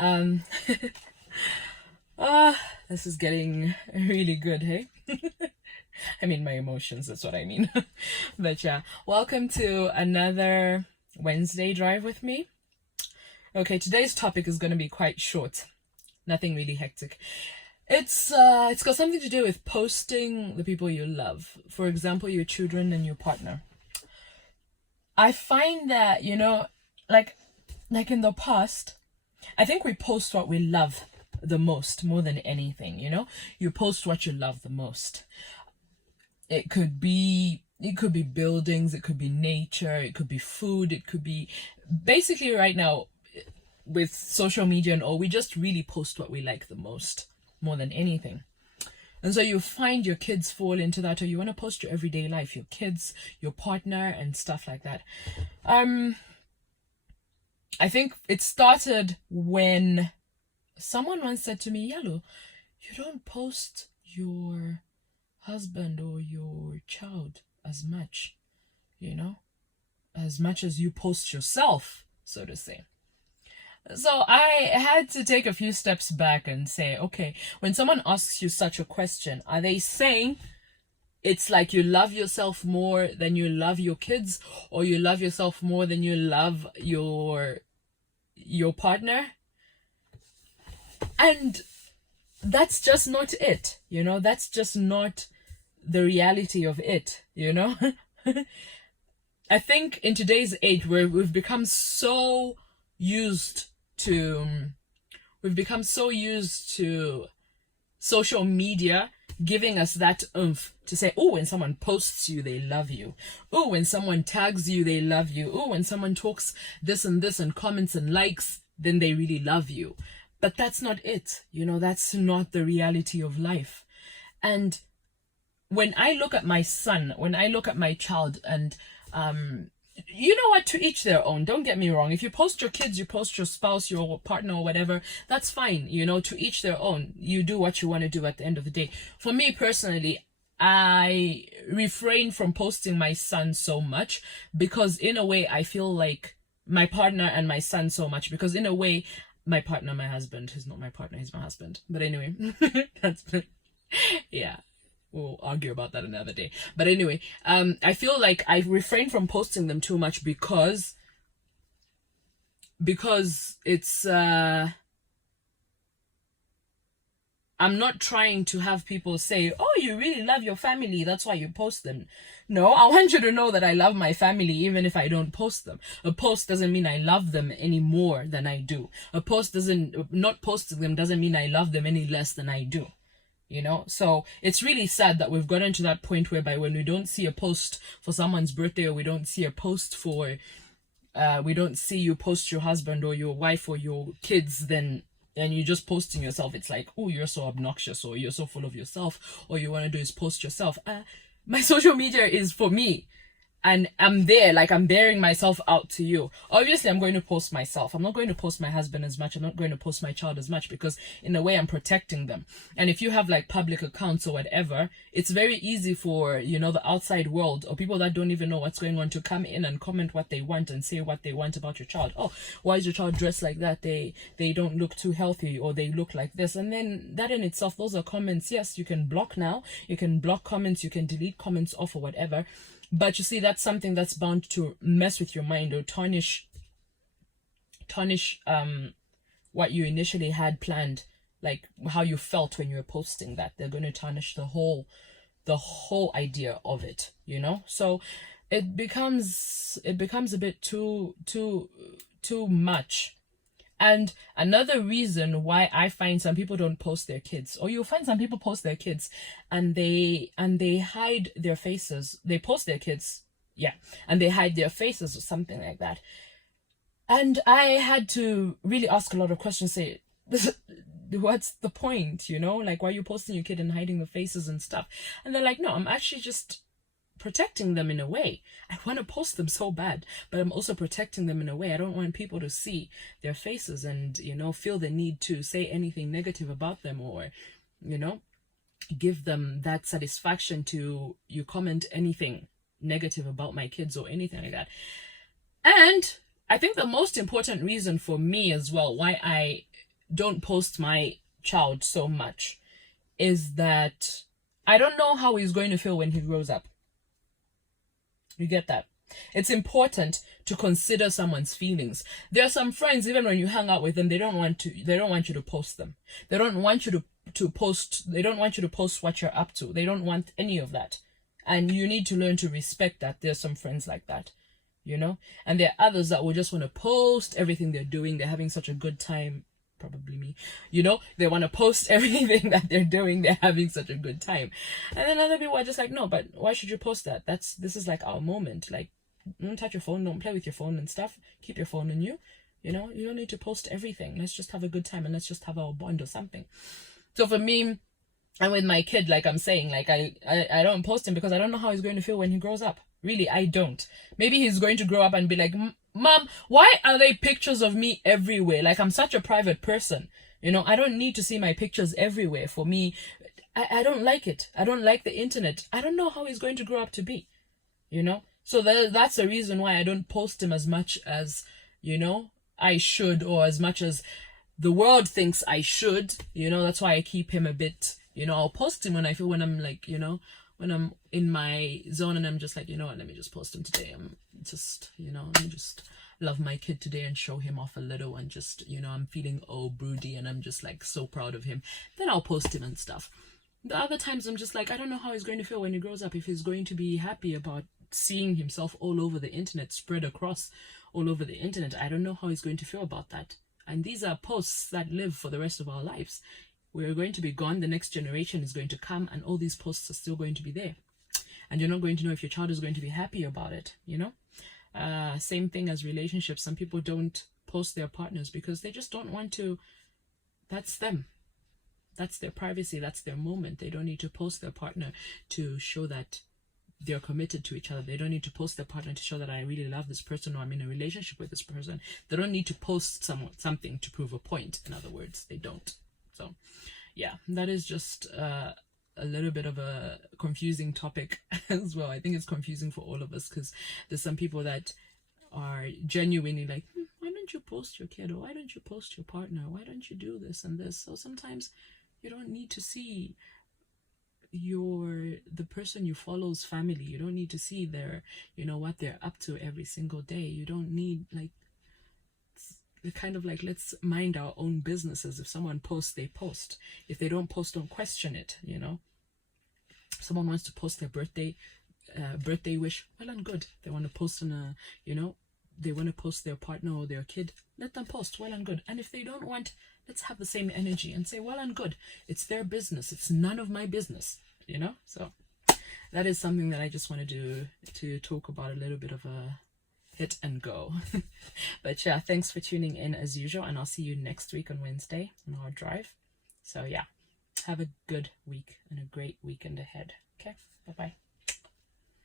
Um, ah, this is getting really good, hey? I mean, my emotions, that's what I mean. But yeah, welcome to another Wednesday drive with me. Okay, today's topic is going to be quite short. Nothing really hectic. It's got something to do with posting the people you love. For example, your children and your partner. I find that, like in the past, I think we post what we love the most more than anything. You post what you love the most. It could be buildings, it could be nature, it could be food, it could be basically right now with social media and all, we just really post what we like the most more than anything. And so you find your kids fall into that, or you want to post your everyday life, your kids, your partner, and stuff like that. I think it started when someone once said to me, Yellow, you don't post your husband or your child as much, as much as you post yourself, so to say. So I had to take a few steps back and say, okay, when someone asks you such a question, are they saying it's like you love yourself more than you love your kids, or you love yourself more than you love your partner? And that's just not it, that's just not the reality of it. I think in today's age where we've become so used to social media giving us that oomph to say, oh, when someone posts you, they love you. Oh, when someone tags you, they love you. Oh, when someone talks this and this and comments and likes, then they really love you. But that's not it. That's not the reality of life. And when I look at my son, when I look at my child, and you know what, to each their own. Don't get me wrong. If you post your kids, you post your spouse, your partner, or whatever, that's fine. To each their own. You do what you want to do at the end of the day. For me personally, I refrain from posting my son so much because in a way I feel like my partner and my son so much, because in a way my partner, my husband, he's not my partner, he's my husband. But anyway, yeah. We'll argue about that another day. But anyway, I feel like I refrain from posting them too much because it's I'm not trying to have people say, oh, you really love your family, that's why you post them. No, I want you to know that I love my family even if I don't post them. A post doesn't mean I love them any more than I do. Not posting them doesn't mean I love them any less than I do. So it's really sad that we've gotten to that point whereby when we don't see a post for someone's birthday, or we don't see a post for we don't see you post your husband or your wife or your kids, then and you're just posting yourself, it's like, oh, you're so obnoxious, or you're so full of yourself, or you want to do is post yourself. My social media is for me, and I'm there, like I'm bearing myself out to you. Obviously, I'm going to post myself. I'm not going to post my husband as much. I'm not going to post my child as much, because in a way I'm protecting them. And if you have like public accounts or whatever, it's very easy for, the outside world or people that don't even know what's going on to come in and comment what they want and say what they want about your child. Oh, why is your child dressed like that? They don't look too healthy, or they look like this. And then that in itself, those are comments. Yes, you can block now. You can block comments. You can delete comments off or whatever. But you see, that's something that's bound to mess with your mind or tarnish what you initially had planned, like how you felt when you were posting that. They're going to tarnish the whole idea of it, So it becomes a bit too much. And another reason why I find some people don't post their kids, or you'll find some people post their kids and they hide their faces. They post their kids, yeah, and they hide their faces or something like that. And I had to really ask a lot of questions, say, what's the point, like, why are you posting your kid and hiding the faces and stuff? And they're like, no, I'm actually just protecting them in a way. I want to post them so bad, but I'm also protecting them in a way. I don't want people to see their faces and, feel the need to say anything negative about them, or, give them that satisfaction to you comment anything negative about my kids or anything like that. And I think the most important reason for me as well, why I don't post my child so much is that I don't know how he's going to feel when he grows up. You get that? It's important to consider someone's feelings. There are some friends, even when you hang out with them, they don't want you to post them. They don't want you to post, they don't want you to post what you're up to. They don't want any of that. And you need to learn to respect that. There's some friends like that, you know? And there are others that will just want to post everything they're doing. They're having such a good time. Probably me, you know, they want to post everything that they're doing. They're having such a good time. And then other people are just like, no, but why should you post that? This is like our moment. Like, don't touch your phone, don't play with your phone and stuff. Keep your phone on you. You know, you don't need to post everything. Let's just have a good time and let's just have our bond or something. So for me, and with my kid, like I'm saying, like I don't post him because I don't know how he's going to feel when he grows up. Really, I don't. Maybe he's going to grow up and be like, Mom, why are there pictures of me everywhere? Like, I'm such a private person. You know, I don't need to see my pictures everywhere. For me, I don't like it. I don't like the internet. I don't know how he's going to grow up to be, you know? So that's the reason why I don't post him as much as, you know, I should, or as much as the world thinks I should. You know, that's why I keep him a bit, you know, I'll post him when I feel, when I'm like, you know, when I'm in my zone and I'm just like, you know what, let me just post him today. I'm just, you know, let me just love my kid today and show him off a little, and just, you know, I'm feeling all broody and I'm just like so proud of him. Then I'll post him and stuff. The other times I'm just like, I don't know how he's going to feel when he grows up, if he's going to be happy about seeing himself all over the internet, spread across all over the internet. I don't know how he's going to feel about that. And these are posts that live for the rest of our lives. We're going to be gone. The next generation is going to come, and all these posts are still going to be there. And you're not going to know if your child is going to be happy about it, you know? Same thing as relationships. Some people don't post their partners because they just don't want to. That's them. That's their privacy. That's their moment. They don't need to post their partner to show that they're committed to each other. They don't need to post their partner to show that I really love this person, or I'm in a relationship with this person. They don't need to post something to prove a point. In other words, they don't. So yeah, that is just a little bit of a confusing topic as well. I think it's confusing for all of us because there's some people that are genuinely like, why don't you post your kid, or why don't you post your partner, why don't you do this and this? So sometimes you don't need to see the person you follow's family. You don't need to see their, you know, what they're up to every single day. You don't need, like, kind of like, let's mind our own businesses. If someone posts, they post. If they don't post, don't question it, you know. Someone wants to post their birthday wish, well and good. They want to post on a, you know, they want to post their partner or their kid, let them post, well and good. And if they don't want, let's have the same energy and say, well and good. It's their business. It's none of my business, you know. So that is something that I just wanted to talk about, a little bit of a hit and go. But yeah, thanks for tuning in as usual, and I'll see you next week on Wednesday on our drive. So yeah, have a good week and a great weekend ahead. Okay, bye bye.